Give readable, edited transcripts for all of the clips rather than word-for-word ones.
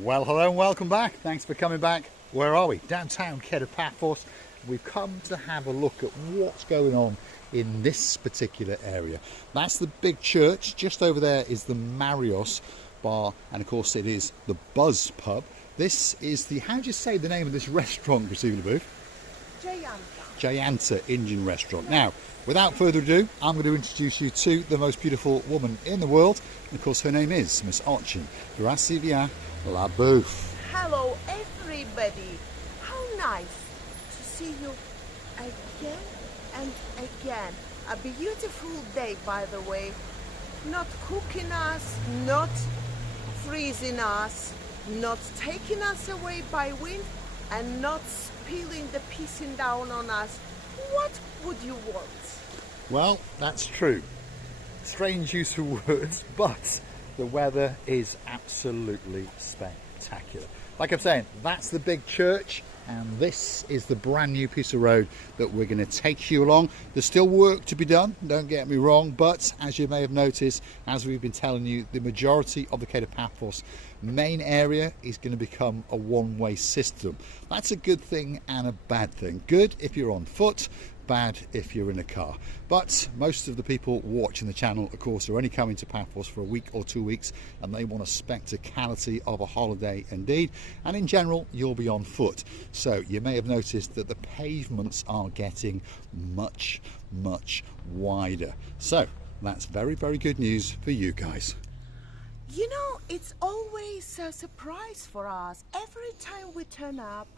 Well, hello and welcome back. Thanks for coming back. Where are we? Downtown Kato Paphos. We've come to have a look at what's going on in this particular area. That's the big church. Just over there is the Marios bar, and of course it is the Buzz pub. This is the, how do you say the name of this restaurant, Christina Booth? Jayanta Indian restaurant. Now, without further ado, I'm going to introduce you to the most beautiful woman in the world. And of course, her name is Miss Archin. Gracias La Bouffe. Hello, everybody. How nice to see you again and again. A beautiful day, by the way. Not cooking us, not freezing us, not taking us away by wind, and not spilling the pissing down on us. What would you want? Well, that's true. Strange use of words, but the weather is absolutely spectacular. Like I'm saying, that's the big church, and this is the brand new piece of road that we're going to take you along. There's still work to be done, don't get me wrong, but as you may have noticed, as we've been telling you, the majority of the Kato Paphos main area is going to become a one-way system. That's a good thing and a bad thing. Good if you're on foot, bad if you're in a car. But most of the people watching the channel, of course, are only coming to Paphos for a week or 2 weeks, and they want a spectacality of a holiday indeed. And in general, you'll be on foot. So you may have noticed that the pavements are getting much, much wider. So that's very, very good news for you guys. You know, it's always a surprise for us every time we turn up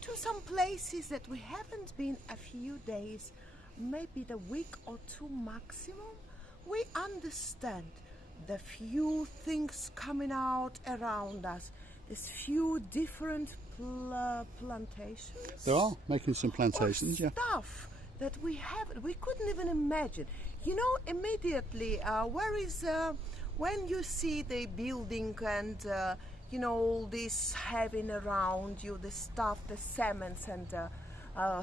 to some places that we haven't been a few days, maybe the week or two maximum. We understand the few things coming out around us, these few different plantations. There are making some plantations, yeah. Stuff that we couldn't even imagine. You know, immediately, when you see the building and you know, all this having around you, the stuff, the cements and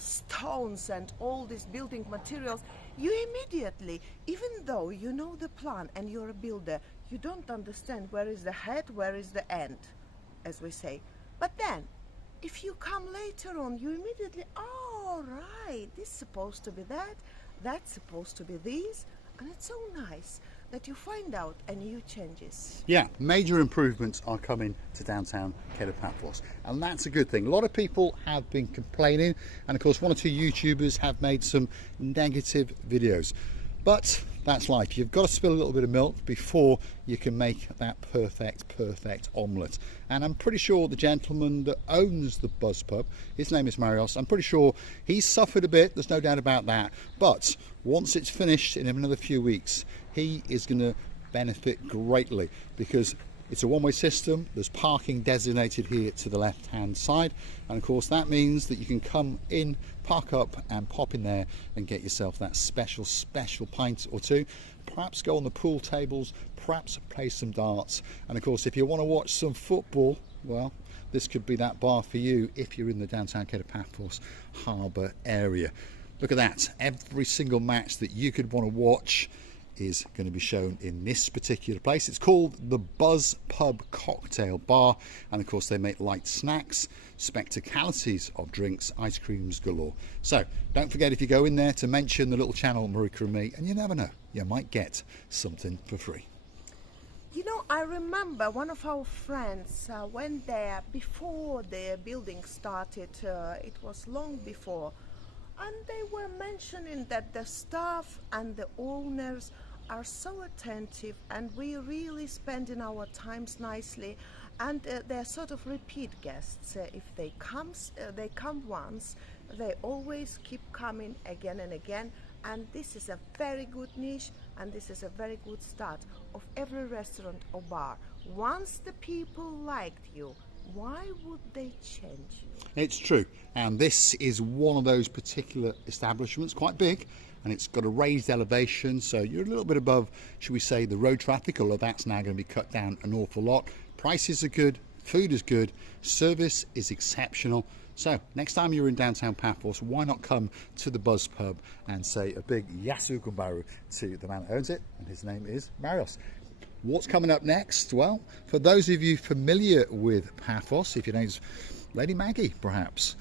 stones and all these building materials, you immediately, even though you know the plan and you're a builder, you don't understand where is the head, where is the end, as we say. But then, if you come later on, you immediately, oh, right, this is supposed to be that, that's supposed to be this, and it's so nice that you find out a new changes. Yeah, major improvements are coming to downtown Kato Paphos, and that's a good thing. A lot of people have been complaining, and of course one or two YouTubers have made some negative videos, but that's life. You've got to spill a little bit of milk before you can make that perfect omelette. And I'm pretty sure the gentleman that owns the Buzz pub, his name is Marios, I'm pretty sure he's suffered a bit, there's no doubt about that, but once it's finished in another few weeks, he is going to benefit greatly, because it's a one-way system. There's parking designated here to the left-hand side, and of course that means that you can come in, park up and pop in there and get yourself that special pint or two, perhaps go on the pool tables, perhaps play some darts, and of course if you want to watch some football, well, this could be that bar for you if you're in the downtown Kato Paphos harbour area. Look at that, every single match that you could want to watch is going to be shown in this particular place. It's called the Buzz Pub Cocktail Bar, and of course they make light snacks, spectacalities of drinks, ice creams galore. So don't forget, if you go in there, to mention the little channel Marika and me, and you never know, you might get something for free. You know, I remember one of our friends went there before the building started. It was long before, and they were mentioning that the staff and the owners are so attentive, and we really spending our times nicely, and they're sort of repeat guests. If they come once, they always keep coming again and again, and this is a very good niche, and this is a very good start of every restaurant or bar. Once the people liked you, why would they change you? It's true, and this is one of those particular establishments, quite big, and it's got a raised elevation, so you're a little bit above, should we say, the road traffic, although that's now going to be cut down an awful lot. Prices are good, food is good, service is exceptional. So next time you're in downtown Paphos, why not come to the Buzz pub and say a big Yasu Gumbaru to the man that owns it, and his name is Marios. What's coming up next? Well, for those of you familiar with Paphos, if your name's Lady Maggie, perhaps,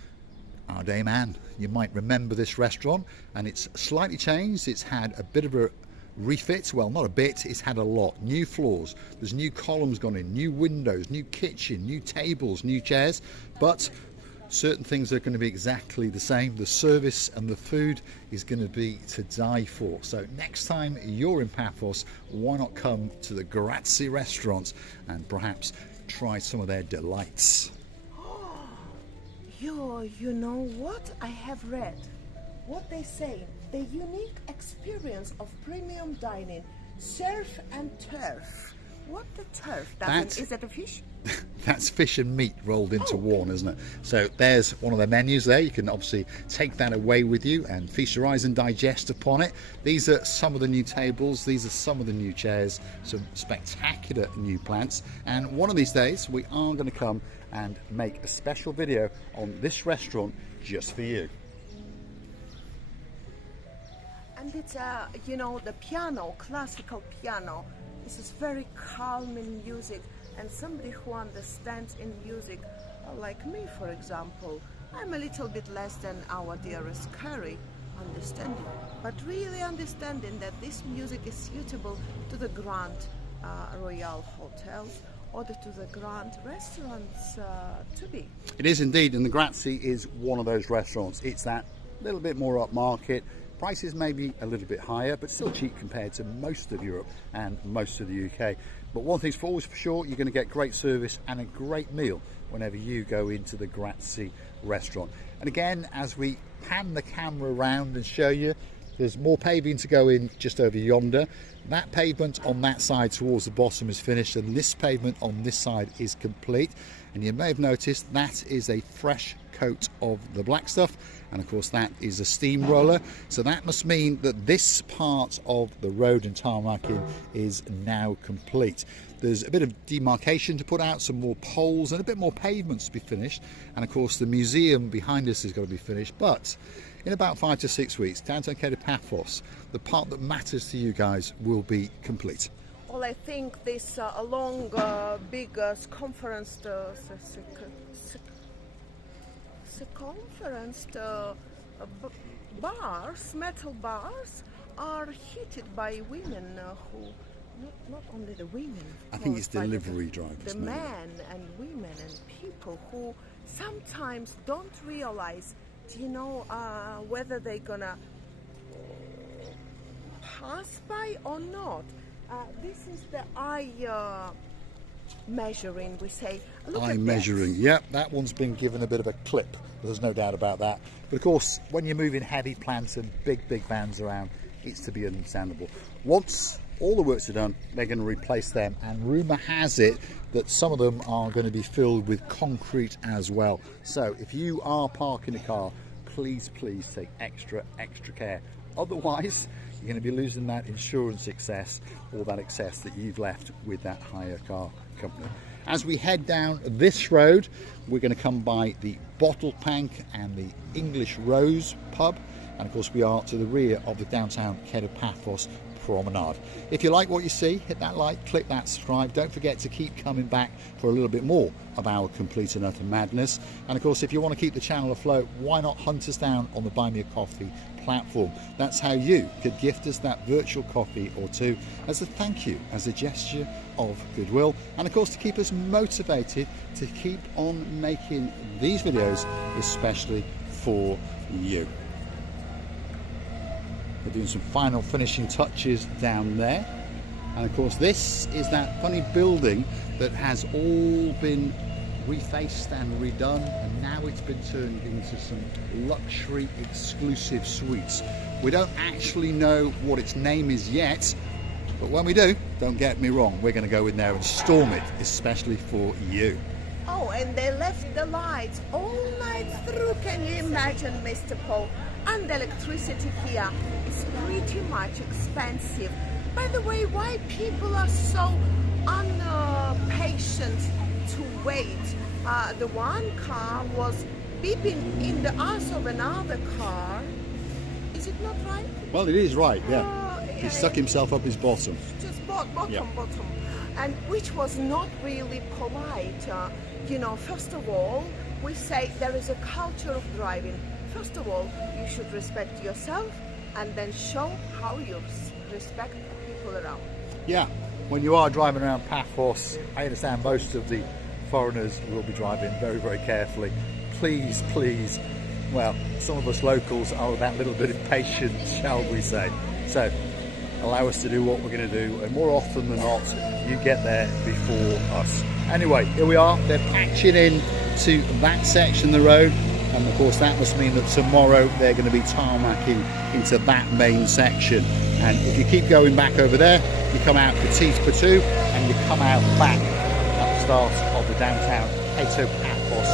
our Dame Anne, you might remember this restaurant, and it's slightly changed. It's had a bit of a refit. Well, not a bit, it's had a lot. New floors, there's new columns gone in, new windows, new kitchen, new tables, new chairs, but certain things are going to be exactly the same. The service and the food is going to be to die for. So next time you're in Paphos, why not come to the Grazie restaurant and perhaps try some of their delights. You know what I have read? What they say, the unique experience of premium dining, surf and turf. What the turf? Is that a fish? That's fish and meat rolled into one, isn't it? So there's one of their menus there. You can obviously take that away with you and feast your eyes and digest upon it. These are some of the new tables. These are some of the new chairs. Some spectacular new plants. And one of these days we are going to come and make a special video on this restaurant just for you. And it's the piano, classical piano. This is very calming music, and somebody who understands in music, like me, for example, I'm a little bit less than our dearest Carrie, understanding, but really understanding that this music is suitable to the Grand Royal hotels or to the grand restaurants to be. It is indeed, and the Grazie is one of those restaurants. It's that little bit more upmarket. Prices may be a little bit higher, but still cheap compared to most of Europe and most of the UK. But one thing's always for sure, you're going to get great service and a great meal whenever you go into the Grazie restaurant. And again, as we pan the camera around and show you, there's more paving to go in just over yonder. That pavement on that side towards the bottom is finished, and this pavement on this side is complete. And you may have noticed that is a fresh coat of the black stuff, and of course that is a steamroller. So that must mean that this part of the road and tarmacking is now complete. There's a bit of demarcation to put out, some more poles and a bit more pavements to be finished, and of course the museum behind us is going to be finished. But in about 5 to 6 weeks, downtown Kato Paphos, the part that matters to you guys, will be complete. Well, I think this long, big conference, bars, metal bars, are heated by women who, not only the women, I think it's delivery drivers. The men and women and people who sometimes don't realize, whether they're gonna pass by or not. This is the eye measuring, we say. Look eye at measuring, yep, that one's been given a bit of a clip. There's no doubt about that. But of course, when you're moving heavy plants and big vans around, it's to be understandable. Once all the works are done, they're going to replace them, and rumour has it that some of them are going to be filled with concrete as well. So if you are parking a car, please take extra care. Otherwise, you're going to be losing that insurance excess, or that excess that you've left with that hire car company. As we head down this road, we're going to come by the Bottle Pank and the English Rose pub, and of course we are to the rear of the downtown Kato Paphos promenade. If you like what you see, hit that like, click that subscribe. Don't forget to keep coming back for a little bit more of our complete and utter madness. And of course, if you want to keep the channel afloat, why not hunt us down on the Buy Me a Coffee platform? That's how you could gift us that virtual coffee or two as a thank you, as a gesture of goodwill, and of course to keep us motivated to keep on making these videos especially for you. We're doing some final finishing touches down there, and of course this is that funny building that has all been refaced and redone, and now it's been turned into some luxury exclusive suites. We don't actually know what its name is yet, but when we do, don't get me wrong, we're going to go in there and storm it, especially for you. Oh, and they left the lights all night through. Can you imagine, Mr. Paul? And the electricity here is pretty much expensive. By the way, why people are so impatient to wait? The one car was beeping in the ass of another car. Is it not right? Well, it is right, yeah. He stuck himself up his bottom. Just bottom, and which was not really polite. You know, first of all, we say there is a culture of driving. First of all, you should respect yourself, and then show how you respect people around. Yeah, when you are driving around Paphos, I understand most of the foreigners will be driving very, very carefully. Please, please, well, some of us locals are that little bit impatient, shall we say. So, allow us to do what we're going to do, and more often than not, you get there before us. Anyway, here we are. They're patching in to that section of the road, and of course that must mean that tomorrow they're going to be tarmacking into that main section. And if you keep going back over there, you come out Kato Paphos and you come out back at the start of the downtown Kato Paphos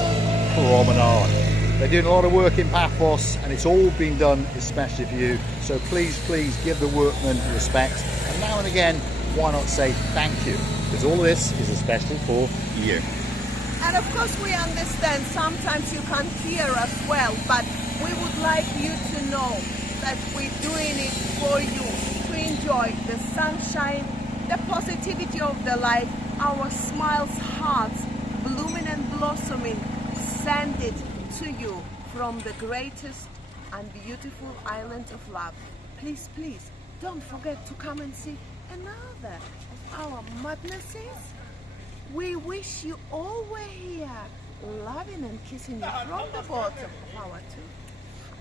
promenade. They're doing a lot of work in Paphos, and it's all been done especially for you. So please, please give the workmen respect, and now and again, why not say thank you? Because all of this is especially for you. And of course we understand sometimes you can't hear us well, but we would like you to know that we're doing it for you, to enjoy the sunshine, the positivity of the life, our smiles, hearts, blooming and blossoming, send it to you from the greatest and beautiful island of love. Please, please, don't forget to come and see another of our madnesses. We wish you all were here, loving and kissing you from the bottom of our tube.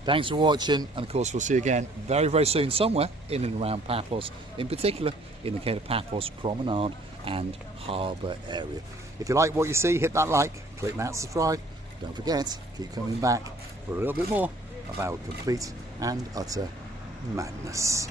Thanks for watching, and of course we'll see you again very, very soon somewhere in and around Paphos, in particular in the Kato Paphos promenade and harbour area. If you like what you see, hit that like, click that subscribe. Don't forget, keep coming back for a little bit more of our complete and utter madness.